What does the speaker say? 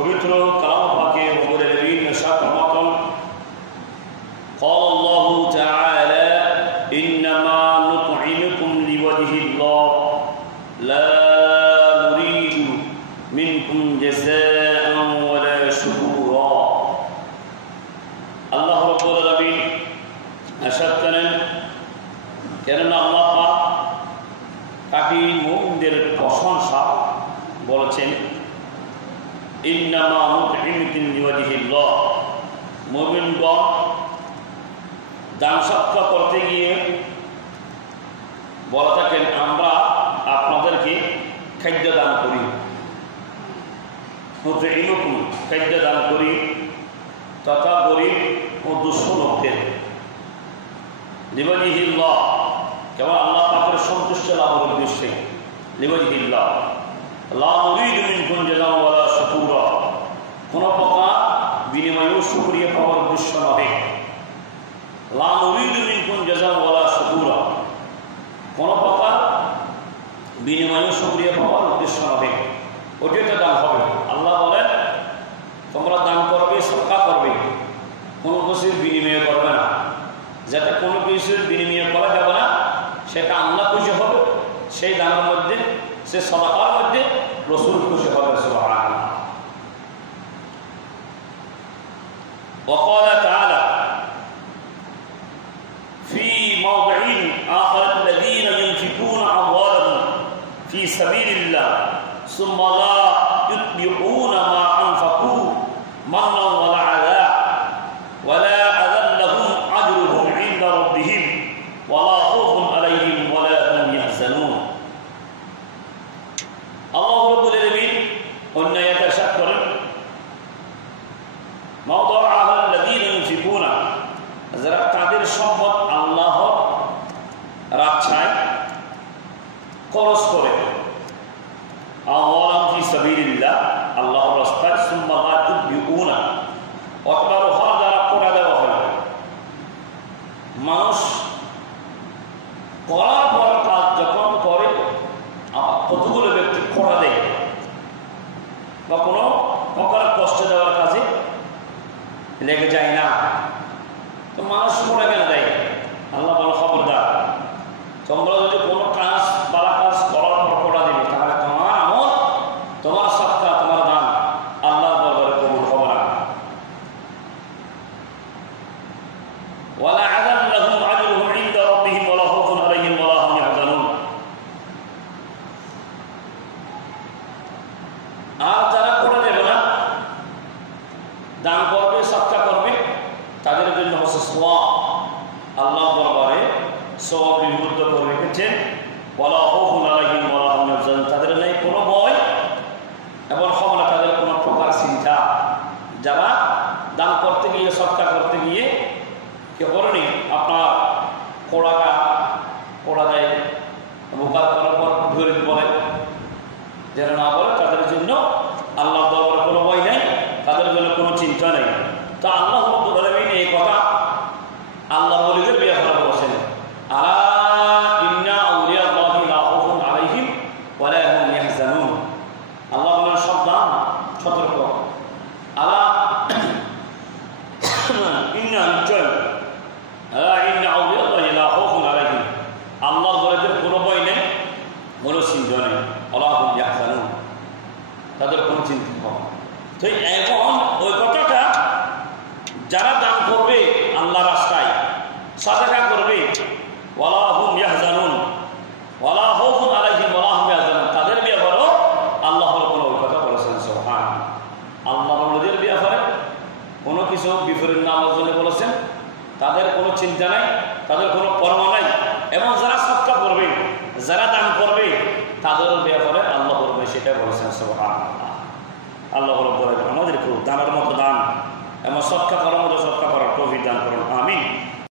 পবিত্র কালাম পাকে রব্বুল আলামিন ইরশাদ ফরমান قال الله تعالى إنما نطعمكم لوجه الله لا نريد منكم جزاء ولا شكورا الله رب العالمين ইরশাদ করেন কেননা আল্লাহ পাক তাকে মুমিনদের প্রশংসা বলেছেন ইন্নামা নুতঈমুকুম লিওয়াজহিল্লাহ মুমিনগণ দান সৎকার করতে গিয়ে বলে থাকেন আমরা আপনাদেরকে খাদ্য দান করি নুতঈমুকুম খাদ্য দান করি তথা গরিব ও দুঃস্থ লোকদের লিওয়াজহিল্লাহ কেবল আল্লাহ পাকের সন্তুষ্ট লাভের উদ্দেশ্যে লিওয়াজহিল্লাহ লা নুরিদু মিনকুম জাযাআন ওয়ালা শুকুরা কোন প্রকার বিনিময় ও শুকরিয়া পাওয়ার উদ্দেশ্য নহে লা নুরিদু মিনকুম জাযাআন ওয়ালা শুকুরা কোন প্রকার বিনিময় ও শুকরিয়া পাওয়ার উদ্দেশ্য নহে ওইটাতে দান হবে আল্লাহ বলেন তোমরা দান করবে সদকা করবে কোনো কিছুর বিনিময় করবে না যাতে কোনো কিছুর বিনিময় করা যাবে না সেটা আল্লাহ খুশি হবে সেই দানের মধ্যে সে সদকার মধ্যে রাসূল খুশি হবে সুবহানাল্লাহ وقال تعالى في موضع آخر الذين ينفقون أموالهم في سبيل الله ثم لا يتبعون ما أنفقوا منا ولا عذاب ولا أذى لهم أجرهم عند ربهم ولا خوف عليهم ولا هم يحزنون الله رب العالمين أن يتشكر موضوع الذين ينفقون যারা তাদের সম্পদ আল্লাহ রাস্তায় খরচ করে আমওয়ালাহুম ফি সাবিলিল্লাহ আল্লাহর রাস্তায় সুম্মা লা তুবিউনা অথবা ওখানে যারা করে দেওয়া হয় মানুষ করার পর কাজ যখন করে কতগুলো ব্যক্তি খোঁড়া দেয় বা কোনো প্রকার কষ্ট দেওয়ার কাজে লেগে যায় না তো মানুষ খোঁড়া কেন দেয় আল্লাহ বলো খবরদার তোমরা যদি কোনো কাজ বালা কাজ করার পর খোঁড়া দেবে তাহলে তোমার আমল তোমার সৎকার তোমার দান আল্লাহর দরবারে কবুল হবে না ওয়ালা আযাব লাহুম আজরুহুম ইনদা রাব্বিহিম ওয়ালা খাউফুন আলাইহিম ওয়ালা হুম ইয়াহজানুন আর যারা করে দেবে না দান করবে সৎকার করবে তাদের জন্য হচ্ছে সওয়াব আল্লাহর দরবারে সওয়াব নির্ধারিত করে রেখেছেন ওয়ালা খাউফুন আলাইহিম ওয়ালা হুম ইয়াহজানুন তাদের নেই কোনো ভয় এবং হবে না তাদের কোনো প্রকার চিন্তা যারা দান করতে গিয়ে সৎকার করতে গিয়ে কে করেনি আপনার কোড়া দেয় মুখার করার পর ধরে বলে যারা না বলে তাদের জন্য আল্লাহ দরবারে কোনো ভয় নেই তাদের জন্য কোনো চিন্তা নেই তো আল্লাহ রাব্বুল আলামিন এই কথা আল্লাহ ওলিদের ব্যাপারে বলেছেন আলা ইন্না আউলিয়াল্লাহি লা খাউফুন আলাইহিম ওয়ালা হুম ইয়াহজানুন আল্লাহ বলেন সাবধান সতর্ক আলা ইন্না নিশ্চয় আলা ইন্না আউলিয়াল্লাহি লা খাউফুন আলাইহিম আল্লাহর ওলিদের কোনো ভয় নেই কোনো চিন্তা নেই ওয়ালা হুম ইয়াহজানুন তাদের কোনো চিন্তা হবে তো এখন ওই কথাটা যারা দান করবে আল্লাহ রাস্তায় সাদাকা করবে ওয়ালা হুম ইয়াহজানুন ওয়ালা খাউফুন আলাইহিম ওয়ালা হুম ইয়াহজানুন তাদের ব্যাপারেও আল্লাহর কোনো কথা বলেছেন সুবহানাল্লাহ আল্লাহর ওলিদের ব্যাপারে কোনো কিছু বিপরীত না হওয়ার জন্য বলেছেন তাদের কোনো চিন্তা নাই তাদের কোনো পরোয়া নাই এবং যারা সৎকার করবে যারা দান করবে তাদের ব্যাপারে আল্লাহ বলবে সেটা বলেছেন সুবহানাল্লাহ আল্লাহ বলে আমাদেরকেও দানের মতো দান এবং সৎকার করার মতো সৎকার করার তৌফিক দান করুন আমিন।